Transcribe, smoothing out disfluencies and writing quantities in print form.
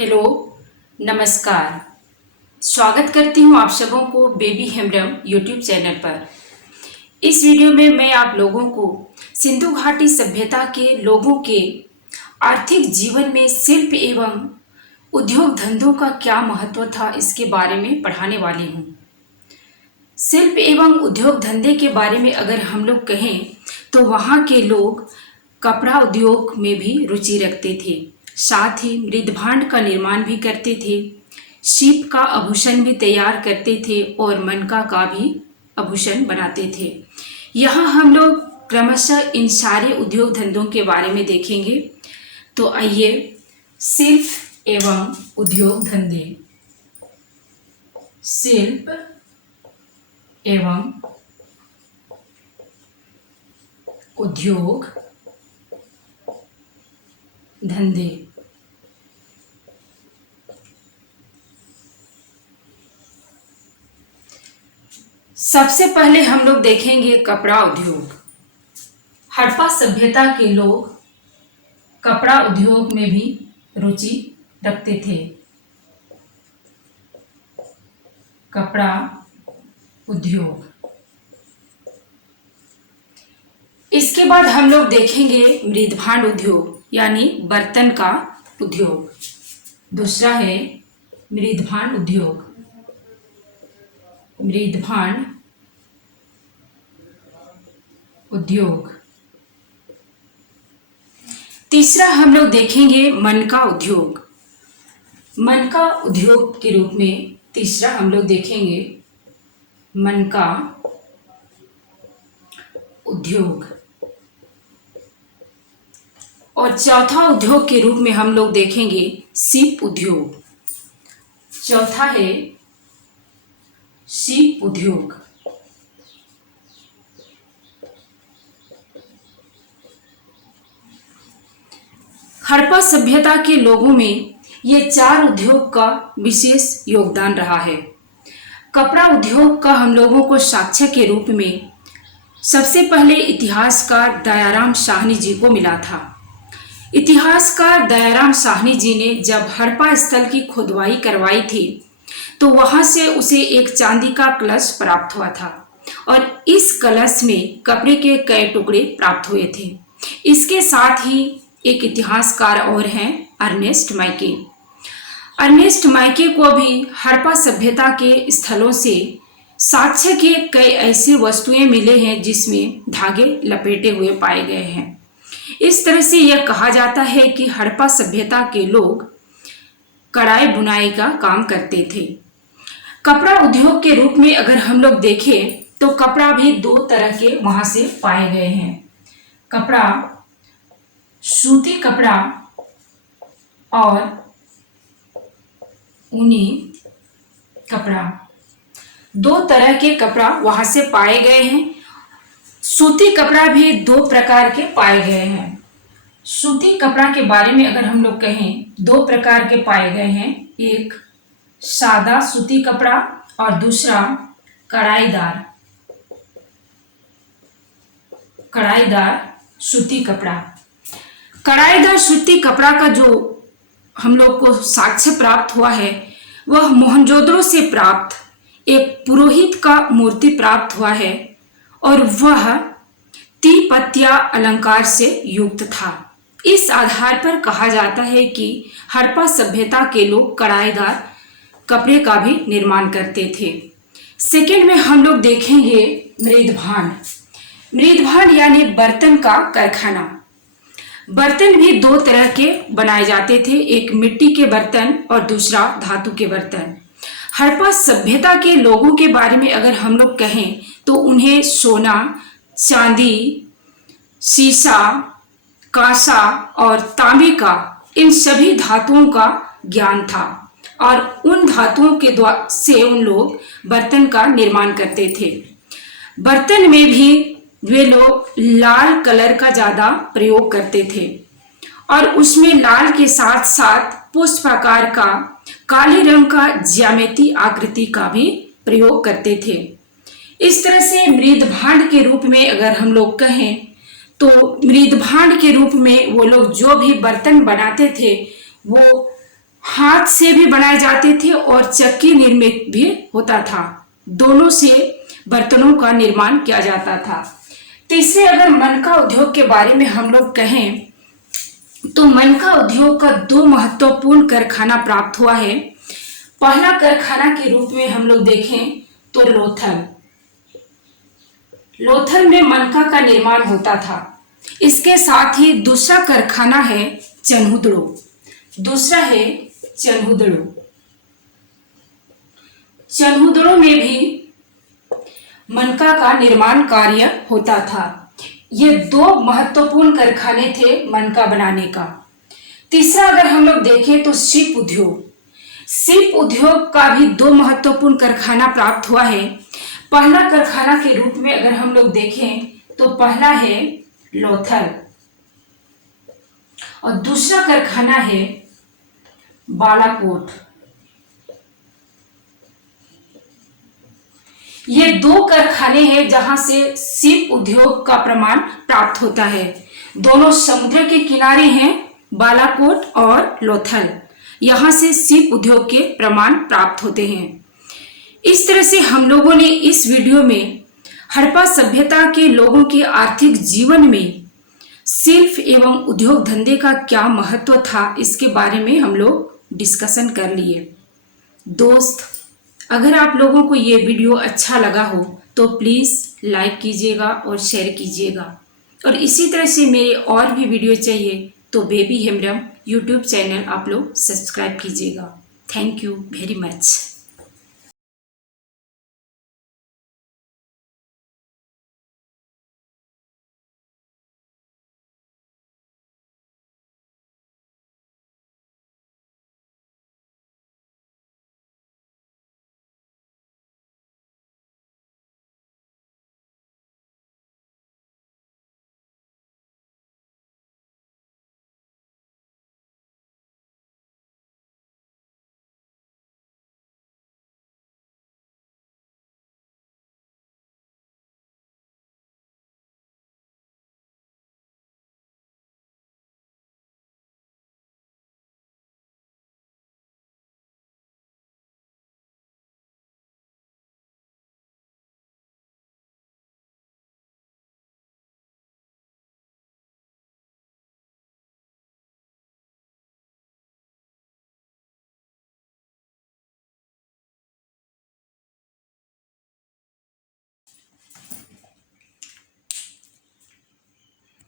Hello, नमस्कार। स्वागत करती हूँ आप सबों को बेबी हेम्ब्रम यूट्यूब चैनल पर। इस वीडियो में मैं आप लोगों को सिंधु घाटी सभ्यता के लोगों के आर्थिक जीवन में शिल्प एवं उद्योग धंधों का क्या महत्व था, इसके बारे में पढ़ाने वाली हूँ। शिल्प एवं उद्योग धंधे के बारे में अगर हम लोग कहें तो वहाँ के लोग कपड़ा उद्योग में भी रुचि रखते थे, साथ ही मृदभांड का निर्माण भी करते थे, सीप का आभूषण भी तैयार करते थे और मनका का भी आभूषण बनाते थे। यहाँ हम लोग क्रमशः इन सारे उद्योग धंधों के बारे में देखेंगे। तो आइए, शिल्प एवं उद्योग धंधे। शिल्प एवं उद्योग धंधे। सबसे पहले हम लोग देखेंगे कपड़ा उद्योग। हड़प्पा सभ्यता के लोग कपड़ा उद्योग में भी रुचि रखते थे। कपड़ा उद्योग। इसके बाद हम लोग देखेंगे मृदभांड उद्योग यानी बर्तन का उद्योग। दूसरा है मृदभांड उद्योग। मृदभांड उद्योग। तीसरा हम लोग देखेंगे मनका उद्योग। मनका उद्योग के रूप में तीसरा हम लोग देखेंगे मनका उद्योग। और चौथा उद्योग के रूप में हम लोग देखेंगे सीप उद्योग। चौथा है सीप उद्योग। हड़प्पा सभ्यता के लोगों में ये चार उद्योग का विशेष योगदान रहा है। कपड़ा उद्योग का हम लोगों को साक्ष्य के रूप में सबसे पहले इतिहासकार दयाराम साहनी जी को मिला था। इतिहासकार दयाराम साहनी जी ने जब हड़प्पा स्थल की खुदवाई करवाई थी तो वहां से उसे एक चांदी का कलश प्राप्त हुआ था और इस कलश में कपड़े के कई टुकड़े प्राप्त हुए थे। इसके साथ ही एक इतिहासकार और हैं अर्नेस्ट माइके। अर्नेस्ट माइके को भी हड़प्पा सभ्यता के स्थलों से साक्ष्य के कई ऐसे वस्तुएं मिले हैं जिसमें धागे लपेटे हुए पाए गए हैं। इस तरह से यह कहा जाता है कि हड़प्पा सभ्यता के लोग कढ़ाई बुनाई का काम करते थे। कपड़ा उद्योग के रूप में अगर हम लोग देखें तो कपड़ा भी दो तरह के वहां से पाए गए हैं। कपड़ा सूती कपड़ा और ऊनी कपड़ा, दो तरह के कपड़ा वहां से पाए गए हैं। सूती कपड़ा भी दो प्रकार के पाए गए हैं। सूती कपड़ा के बारे में अगर हम लोग कहें, दो प्रकार के पाए गए हैं, एक सादा सूती कपड़ा और दूसरा कढ़ाईदार सूती कपड़ा। कढ़ाईदार सूती कपड़ा का जो हम लोग को साक्ष्य प्राप्त हुआ है वह मोहनजोदड़ो से प्राप्त एक पुरोहित का मूर्ति प्राप्त हुआ है और वह तीपत्या अलंकार से युक्त था। इस आधार पर कहा जाता है कि हड़प्पा सभ्यता के लोग कढ़ाईदार कपड़े का भी निर्माण करते थे। सेकंड में हम लोग देखेंगे मृदभांड। मृदभांड यानी बर्तन का कारखाना। बर्तन भी दो तरह के बनाए जाते थे, एक मिट्टी के बर्तन और दूसरा धातु के बर्तन। हड़प्पा सभ्यता के लोगों के बारे में अगर हम लोग कहें तो उन्हें सोना, चांदी, सीसा, कांसा और तांबे का, इन सभी धातुओं का ज्ञान था और उन धातुओं के द्वारा से उन लोग बर्तन का निर्माण करते थे। बर्तन में भी वे लोग लाल कलर का ज्यादा प्रयोग करते थे और उसमें लाल के साथ साथ पुष्प आकार का, काले रंग का ज्यामिति आकृति का भी प्रयोग करते थे। इस तरह से मृदभांड के रूप में अगर हम लोग कहें तो मृदभांड के रूप में वो लोग जो भी बर्तन बनाते थे वो हाथ से भी बनाए जाते थे और चक्की निर्मित भी होता था। दोनों से बर्तनों का निर्माण किया जाता था। तीसरे अगर मनका उद्योग के बारे में हम लोग कहें तो मनका उद्योग का दो महत्वपूर्ण कारखाना प्राप्त हुआ है। पहला कारखाना के रूप में हम लोग देखें तो लोथल में मनका का निर्माण होता था। इसके साथ ही दूसरा कारखाना है चन्हुदड़ो। चन्हुदड़ो में भी मनका का निर्माण कार्य होता था। ये दो महत्वपूर्ण कारखाने थे मनका बनाने का। तीसरा अगर हम लोग देखें तो शिप उद्योग का भी दो महत्वपूर्ण कारखाना प्राप्त हुआ है। पहला कारखाना के रूप में अगर हम लोग देखें तो पहला है लोथल और दूसरा कारखाना है बालाकोट। ये दो कारखाने हैं जहां से शिप उद्योग का प्रमाण प्राप्त होता है। दोनों समुद्र के किनारे हैं, बालाकोट और लोथल। यहां से शिप उद्योग के प्रमाण प्राप्त होते हैं। इस तरह से हम लोगों ने इस वीडियो में हड़प्पा सभ्यता के लोगों के आर्थिक जीवन में शिल्प एवं उद्योग धंधे का क्या महत्व था, इसके बारे में हम लोग डिस्कशन कर लिए। दोस्त, अगर आप लोगों को ये वीडियो अच्छा लगा हो तो प्लीज़ लाइक कीजिएगा और शेयर कीजिएगा। और इसी तरह से मेरे और भी वीडियो चाहिए तो बेबी हेम्ब्रम यूट्यूब चैनल आप लोग सब्सक्राइब कीजिएगा। Thank you very much.